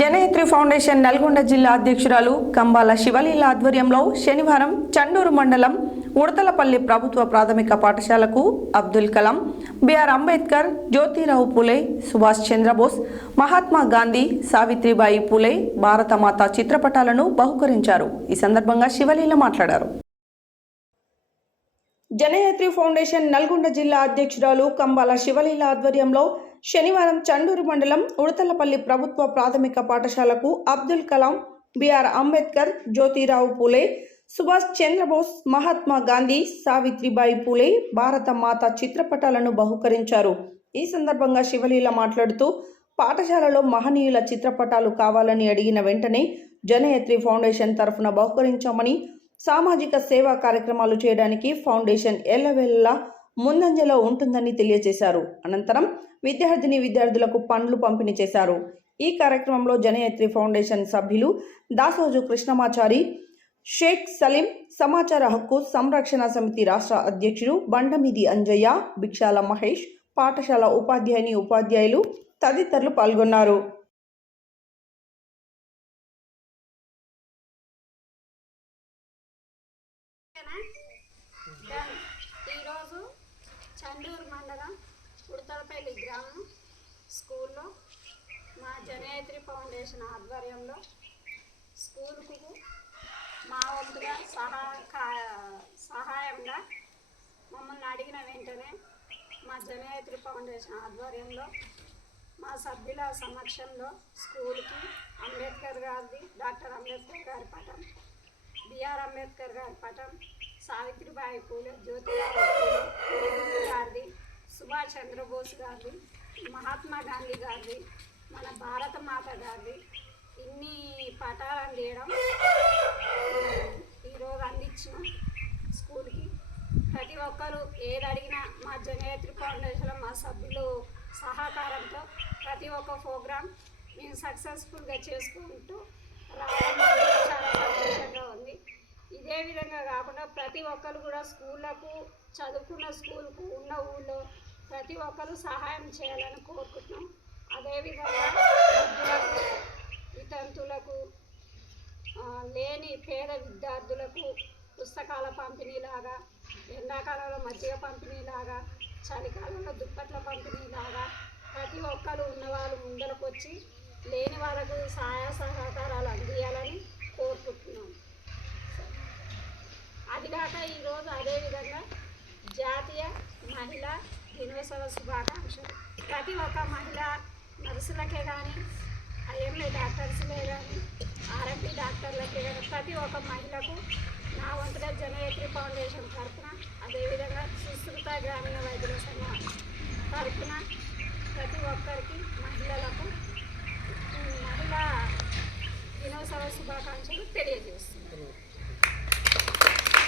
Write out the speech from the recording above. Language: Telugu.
జనయత్రి ఫౌండేషన్ నల్గొండ జిల్లా అధ్యక్షురాలు కంబాల శివలీల ఆధ్వర్యంలో శనివారం చండూరు మండలం ఉడతలపల్లి ప్రభుత్వ ప్రాథమిక పాఠశాలకు అబ్దుల్ కలాం, బిఆర్ అంబేద్కర్, జ్యోతిరావు పూలే, సుభాష్ చంద్రబోస్, మహాత్మా గాంధీ, సావిత్రిబాయి పూలే, భారతమాత చిత్రపటాలను బహుకరించారు. ఈ సందర్భంగా శివలీల మాట్లాడారు. జనయత్రి ఫౌండేషన్ నల్గొండ జిల్లా అధ్యక్షురాలు కంబాల శివలీల ఆధ్వర్యంలో శనివారం చండూరు మండలం ఉడతలపల్లి ప్రభుత్వ ప్రాథమిక పాఠశాలకు అబ్దుల్ కలాం, బిఆర్ అంబేద్కర్, జ్యోతిరావు పూలే, సుభాష్ చంద్రబోస్, మహాత్మా గాంధీ, సావిత్రిబాయి పూలే, భారత మాత చిత్రపటాలను బహుకరించారు. ఈ సందర్భంగా శివలీల మాట్లాడుతూ పాఠశాలలో మహనీయుల చిత్రపటాలు కావాలని అడిగిన వెంటనే జనయత్రి ఫౌండేషన్ తరఫున బహుకరించామని, సామాజిక సేవా కార్యక్రమాలు చేయడానికి ఫౌండేషన్ ఎల్లవేళలా ముందంజలో ఉంటుందని తెలియజేశారు. అనంతరం విద్యార్థులకు పండ్లు పంపిణీ చేశారు. ఈ కార్యక్రమంలో జనయత్రి ఫౌండేషన్ సభ్యులు దాసోజు కృష్ణమాచారి, షేక్ సలీం, సమాచార హక్కు సంరక్షణ సమితి రాష్ట్ర అధ్యక్షుడు బండమిది అంజయ్య, భిక్షాల మహేష్, పాఠశాల ఉపాధ్యాయులు తదితరులు పాల్గొన్నారు. ఈరోజు చండూరు మండలం ఉడతలపల్లి గ్రామం స్కూల్లో మా జనయత్రి ఫౌండేషన్ ఆధ్వర్యంలో స్కూల్కు మా వంతుగా సహాయంగా మమ్మల్ని అడిగిన వెంటనే మా జనయత్రి ఫౌండేషన్ ఆధ్వర్యంలో మా సభ్యుల సమక్షంలో స్కూల్కి అంబేద్కర్ గారిది, డాక్టర్ అంబేద్కర్ గారి పటం, బిఆర్ అంబేద్కర్ గారి పటం, సావిత్రిబాయి పూలే, జ్యోతిరావు పూలే గారిది, సుభాష్ చంద్రబోస్ గారిది, మహాత్మా గాంధీ గారిది, మన భారత మాత గారిది ఇన్ని పటాలను తీయడం ఈరోజు అందించినాం స్కూల్కి. ప్రతి ఒక్కరు ఏది అడిగినా మా జనయత్రి ఫౌండేషన్లో మా సభ్యులు సహకారంతో ప్రతి ఒక్క ప్రోగ్రాం మేము సక్సెస్ఫుల్గా చేసుకుంటూ రావడం చాలా సంతోషంగా ఉంది. ఇదే విధంగా కాకుండా ప్రతి ఒక్కరు కూడా స్కూళ్ళకు, చదువుకున్న స్కూల్కు ఉన్న ఊళ్ళో ప్రతి ఒక్కరు సహాయం చేయాలని కోరుకుంటున్నాం. అదేవిధంగా వృద్ధులకు, వితంతులకు, లేని పేద విద్యార్థులకు పుస్తకాల పంపిణీలాగా, ఎండాకాలంలో మజ్జిగ పంపిణీలాగా, చలికాలంలో దుప్పట్ల పంపిణీలాగా ప్రతి ఒక్కరు ఉన్నవాళ్ళు ముందరకు వచ్చి లేని వాళ్ళకు సహాయ సహకారాలు అందియాలని కోరుకుంటున్నాం. అదిగాక ఈరోజు అదేవిధంగా జాతీయ మహిళా దినోత్సవ శుభాకాంక్షలు. ప్రతి ఒక్క మహిళ నర్సులకే కానీ, ఐఎంఏ డాక్టర్స్లే కానీ, ఆర్ఎంపీ డాక్టర్లకే కానీ ప్రతి ఒక్క మహిళకు నా వంతుగా జనయత్రి ఫౌండేషన్ తరఫున, అదేవిధంగా సుశ్రుత గ్రామీణ వైద్యుల సంఘం తరఫున ప్రతి ఒక్కరికి మహిళలకు మహిళా దినోత్సవ శుభాకాంక్షలు తెలియజేస్తున్నాను.